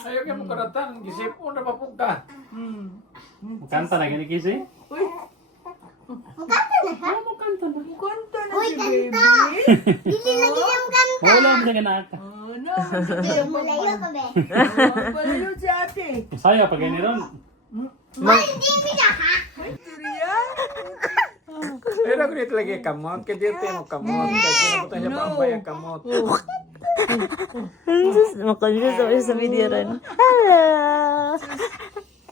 Ayaw kayo mong karatan. Gisip mo na mapog ka. Kanta na gini kisi? Uy, Kanta na uy, si baby. kanta. Dili na giyang kanta. Wala mo sa ganaka. Ano? Sige, malayo ka be. Palayo si ate. Saya pag gini ron. Ay, hindi pinaka. Surya? Pero ako dito lagi kamot. Kaya dito mo kamot. Kaya kinabutan siya pambay ang kamot. Makonsyos ako sa video rin. Hello!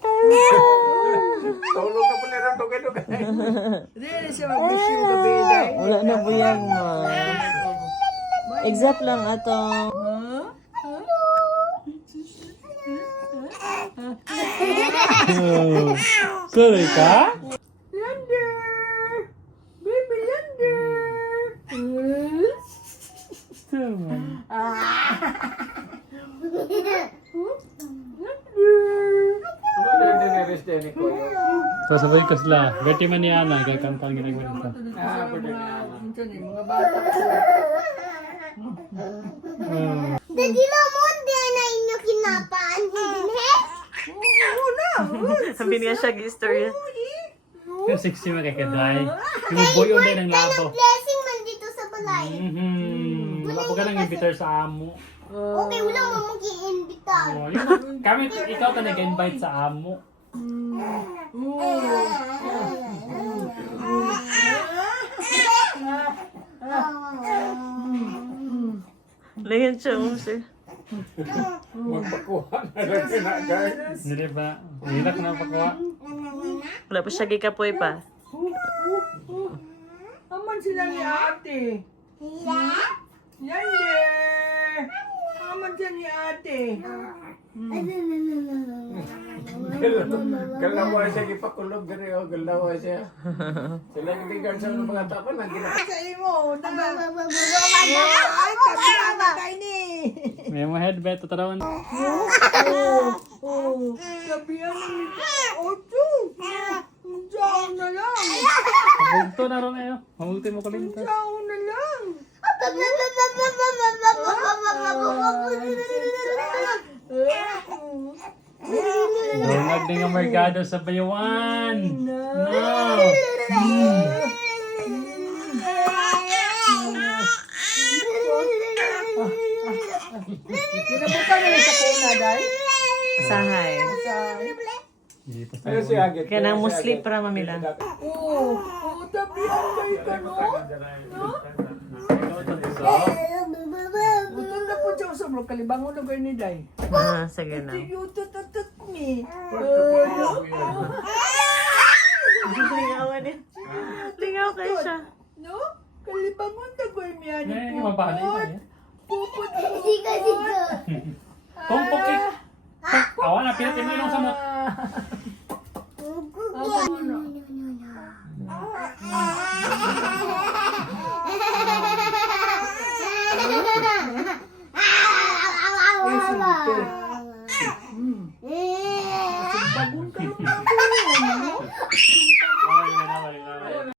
Hello! Tulog ka po na rin. Dugay-dugay. Hindi siya mag-wish yung gabi dahil. Wala na buyag mo. Exact lang atong Sorry ka? Lander! Baby Lander! Ano na yung diniris din ni Kuya? Sasabay ka sila. Gati man ni Ana. Gagkanta ang ginagawa nito. Mga bata ko. Dadi mo, di na inyo kinapaan. Hindi. Oo na! sabi niya siya istorya. Yung sexy mo kay Kaday. Yung boyo din ang labo. Blessing man dito sa balay. Labo ka nang imbitar sa amo. Okay, wala mo mag-i-invitar. Oh, kami, ikaw ka nag-invite sa amo. Layan siya sir. Magpakuha na rin sinagay. Hindi ba? Hilak na pakuha. Wala pa siya gikapoy pa. Aman sila ni ate. Lander! Aman siya ni ate. Galawa siya ipakulog. Galawa siya. Sila yung tinggal sa mga tapan. Ang ginagawa. Sa imo, ay, tabi na tayo ni. May mga headbet. Tatarawan. Tabi na ni. Ocho! Diyan na lang. Mabugto na ron eh. Mamulti mo kalinta. Diyan na lang. Dungag din ang merkado sa Bayawan. No. Ginabutan na lang sa kuna, day. Sahay. Ayun si Agit. Kaya nang Muslim para mamila. Oo, tabi ang kayo ka, no? Buto na po siya sa vlog. Kalibangon na kayo ni day. Sige na. Sige, tatatat ni. Lingawan niya. Lingaw kayo siya. No? Kalibangon na kayo niya ni Eh, mabali ba yan? Pupot. Siga, siga. Tumpok eh. Awan na, pinatin mo yung samot. Sige.